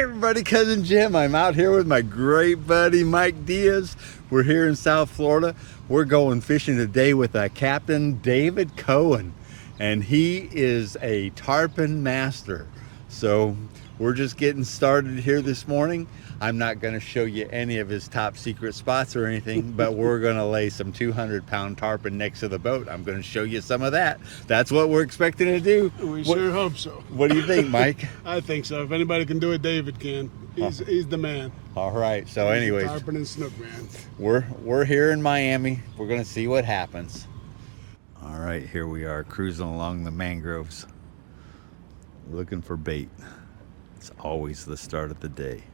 everybody, Cousin Jim. I'm out here with my great buddy Mike Diaz. We're here in South Florida. We're going fishing today with Captain David Cohen, and he is a tarpon master. So we're just getting started here this morning. I'm not going to show you any of his top secret spots or anything, but we're going to lay some 200-pound tarpon next to the boat. I'm going to show you some of that. That's what we're expecting to do. We sure hope so. What do you think, Mike? I think so. If anybody can do it, David can. He's the man. All right. So anyways, Tarpon and snook man. We're here in Miami. We're going to see what happens. All right, here we are cruising along the mangroves, looking for bait. It's always the start of the day.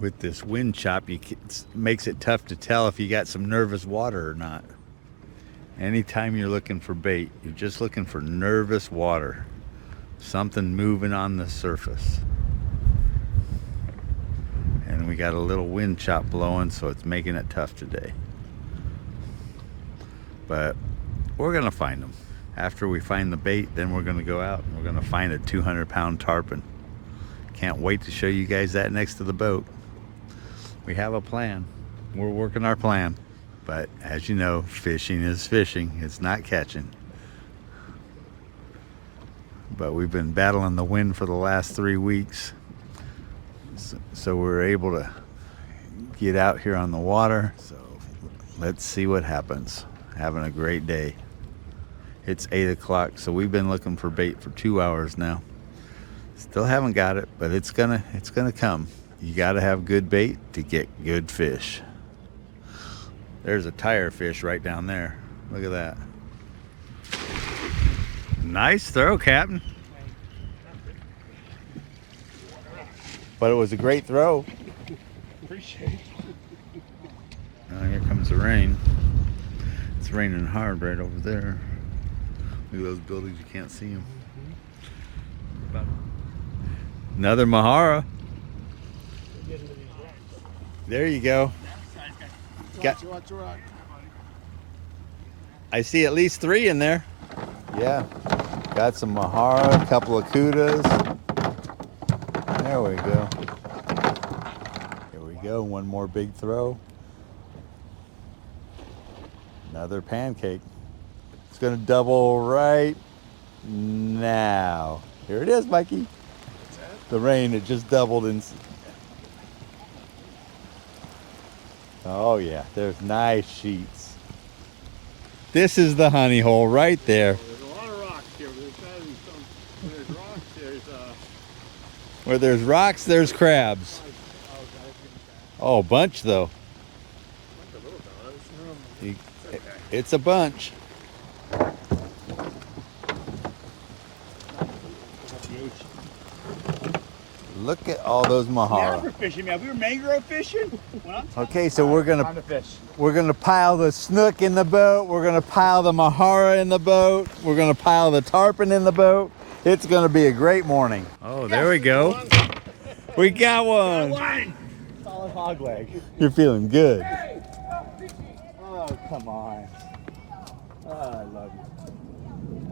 With this wind chop, it makes it tough to tell if you got some nervous water or not. Anytime you're looking for bait, you're just looking for nervous water. Something moving on the surface. And we got a little wind chop blowing, so it's making it tough today. But we're gonna find them. After we find the bait, then we're gonna go out and we're gonna find a 200-pound tarpon. Can't wait to show you guys that next to the boat. We have a plan. We're working our plan. But as you know, fishing is fishing. It's not catching. But we've been battling the wind for the last 3 weeks. So we're able to get out here on the water. So let's see what happens. Having a great day. It's 8 o'clock, so we've been looking for bait for 2 hours now. Still haven't got it, but it's gonna come. You gotta have good bait to get good fish. There's a tire fish right down there. Look at that. Nice throw, Captain. But it was a great throw. Appreciate it. Oh, here comes the rain. It's raining hard right over there. Look at those buildings, you can't see them. Another Mahara. There you go. Watch the rock. I see at least 3 in there. Yeah. Got some Mahara, a couple of Kudas. There we go. Here we go. One more big throw. Another pancake. It's going to double right now. Here it is, Mikey. The rain, it just doubled in. Oh yeah, there's nice sheets. This is the honey hole right there. There's a lot of rocks here. There's rocks. Where there's rocks, there's crabs. Oh, a bunch though. It's a bunch. Look at all those Mahara. Never fishing, man. We were mangrove fishing. Okay, so we're gonna pile the snook in the boat. We're gonna pile the Mahara in the boat. We're gonna pile the tarpon in the boat. It's gonna be a great morning. Oh, there we go. We got one. Solid hog leg. You're feeling good. Oh, come on. Oh, I love you.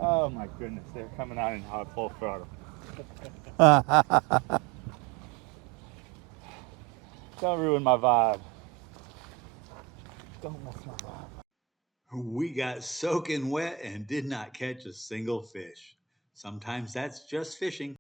Oh my goodness, they're coming out in hot full throttle. Don't ruin my vibe. Don't mess my vibe. We got soaking wet and did not catch a single fish. Sometimes that's just fishing.